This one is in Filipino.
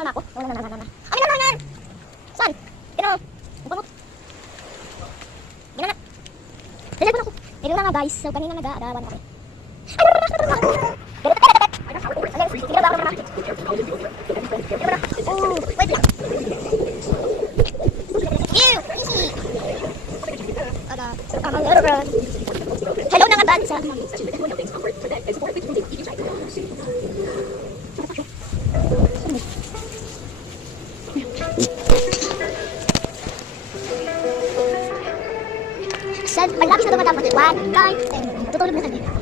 Tama na ako. Amin na lang. Saan? Tino. Upo mo. Gina na. Dali po na ako. Mayroon na nga guys. So kanina nag-aarawan kami. Tingnan ba ako naman? Oh, wait. Ew, easy. Hello na nga bansa. Malapis na ito matapos. 1, 9, 10. Tutulog na kami.